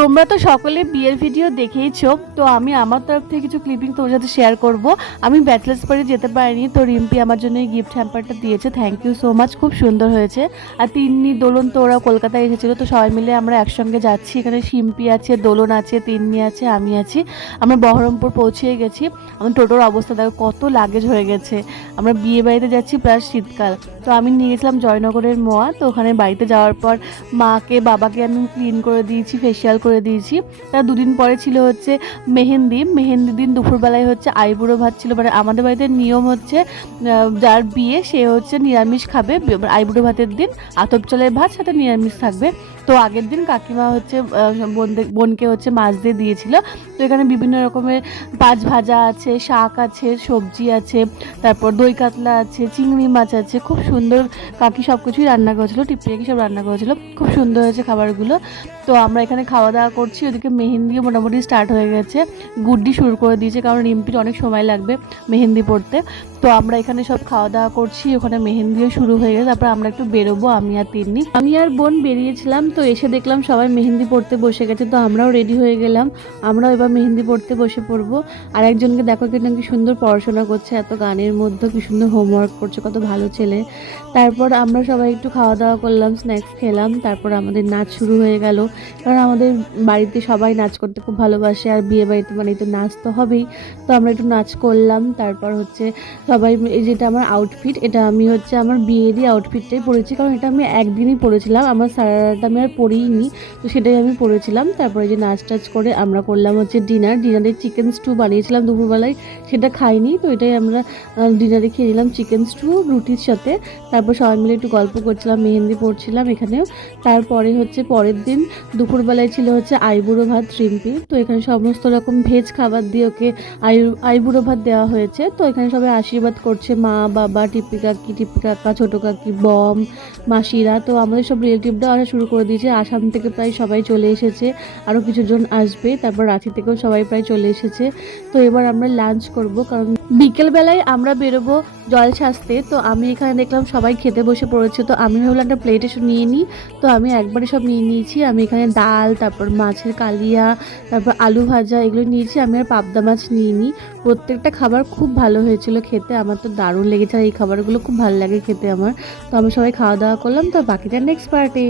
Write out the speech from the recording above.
তোমরা তো সকলে বিয়ের ভিডিও দেখেইছো, তো আমি আমার তরফ থেকে কিছু ক্লিপিং তোমার সাথে শেয়ার করব। আমি ব্যাচেলার্স পার্টি যেতে পারিনি, তো রিম্পি আমার জন্য এই গিফট হ্যাম্পারটা দিয়েছে। থ্যাংক ইউ সো মাচ, খুব সুন্দর হয়েছে। আর তিন্নি দোলন তো ওরা কলকাতায় এসেছিলো, তো সবাই মিলে আমরা একসঙ্গে যাচ্ছি। এখানে শিম্পি আছে, দোলন আছে, তিন্নি আছে, আমি আছি। আমরা বহরমপুর পৌঁছে গেছি। আমার টোটোর অবস্থা দেখো, কত লাগেজ হয়ে গেছে। আমরা বিয়ে বাড়িতে যাচ্ছি প্লাস শীতকাল। তো আমি নিয়ে গেছিলাম জয়নগরের মোয়া। তো ওখানে বাড়িতে যাওয়ার পর মাকে বাবাকে আমি ক্লিন করে দিয়েছি, ফেসিয়াল করে দিয়েছি। তার দুদিন পরে ছিল হচ্ছে মেহেন্দি দিন দুপুরবেলায় হচ্ছে আইবুড়ো ভাত ছিল। মানে আমাদের বাড়িতে নিয়ম হচ্ছে যার বিয়ে সে হচ্ছে নিরামিষ খাবে আইবুড়ো ভাতের দিন। আতপ চালের ভাত সাথে নিরামিষ থাকবে। তো আগের দিন কাকিমা হচ্ছে বোনকে হচ্ছে মাছ দিয়ে দিয়েছিল। তো এখানে বিভিন্ন রকমের পাঁচ ভাজা আছে, শাক আছে, সবজি আছে, তারপর দই কাতলা আছে, চিংড়ি মাছ আছে। খুব সুন্দর কাকি সব কিছুই রান্না করেছিল, টিপিয়াকি সব রান্না করেছিল। খুব সুন্দর হয়েছে খাবারগুলো। তো আমরা এখানে খাওয়া দাওয়া করছি, ওদিকে মেহেন্দিও মোটামুটি স্টার্ট হয়ে গেছে। গুড্ডি শুরু করে দিয়েছে, কারণ রিম্পির অনেক সময় লাগবে মেহেন্দি পড়তে। তো আমরা এখানে সব খাওয়া দাওয়া করছি, ওখানে মেহেন্দিও শুরু হয়ে গেছে। তারপর আমরা একটু বেরোবো, আমি আর বোন বেরিয়েছিলাম। তো এসে দেখলাম সবাই মেহেন্দি পড়তে বসে গেছে, তো আমরাও রেডি হয়ে গেলাম। আমরাও এবার মেহেন্দি পড়তে বসে পড়বো। আর একজনকে দেখো কিন্তু কি সুন্দর পড়াশোনা করছে, এত গানের মধ্যে কি সুন্দর হোমওয়ার্ক করছে, কত ভালো ছেলে। তারপর আমরা সবাই একটু খাওয়া দাওয়া করলাম, স্ন্যাক্স খেলাম। তারপর আমাদের নাচ শুরু হয়ে গেল, কারণ আমাদের বাড়িতে সবাই নাচ করতে খুব ভালোবাসে, আর বিয়ে বাড়িতে মানে তো নাচ তো হবেই। তো আমরা একটু নাচ করলাম। তারপর হচ্ছে সবাই, এই যেটা আমার আউটফিট, এটা আমি হচ্ছে আমার বিয়েরই আউটফিটটাই পরেছি, কারণ এটা আমি একদিনই পরেছিলাম, আমার সারাটা আমি আর পরেইনি, তো সেটাই আমি পরেছিলাম। তারপরে যে নাচ টাচ করে আমরা করলাম হচ্ছে ডিনারে চিকেন স্টু বানিয়েছিলাম দুপুরবেলায়, সেটা খাইনি, তো এটাই আমরা ডিনারে খেয়ে নিলাম, চিকেন স্টু রুটির সাথে। তারপর সবাই মিলে একটু গল্প করছিলাম, মেহেন্দি পড়ছিলাম এখানেও। তারপরে হচ্ছে পরের দিন দুপুরবেলায় ছিল হচ্ছে আইবুড়ো ভাত রিম্পি। তো এখানে সমস্ত রকম ভেজ খাবার দিয়ে ওকে আইবুড়ো ভাত দেওয়া হয়েছে। তো এখানে সবাই আশীর্বাদ করছে, মা বাবা, টিপি কাকা, ছোটো কাকি, বম, মাসিরা। তো আমাদের সব রিলেটিভরা আসা শুরু করে দিয়েছে। আসাম থেকে প্রায় সবাই চলে এসেছে, আরও কিছুজন আসবে। তারপর রাঁচি থেকেও সবাই প্রায় চলে এসেছে। তো এবার আমরা লাঞ্চ করব, কারণ বিকেলবেলায় আমরা বেরোবো জল সাজতে। তো আমি এখানে দেখলাম সবাই খেতে বসে পড়েছে, তো আমি ভাবলাম একটা প্লেটে নিয়ে নিই। তো আমি একবারে সব নিয়ে নিয়েছি। আমি এখানে ডাল, তারপর মাছের কালিয়া, তারপর আলু ভাজা, এগুলো নিয়েছি। আমি আর পাবদা মাছ নিয়ে নিই। প্রত্যেকটা খাবার খুব ভালো হয়েছিল খেতে, আমার তো দারুণ লেগেছে। আর এই খাবারগুলো খুব ভালো লাগে খেতে আমার। তো আমরা সবাই খাওয়া দাওয়া করলাম, তো বাকিটা নেক্সট পার্টে।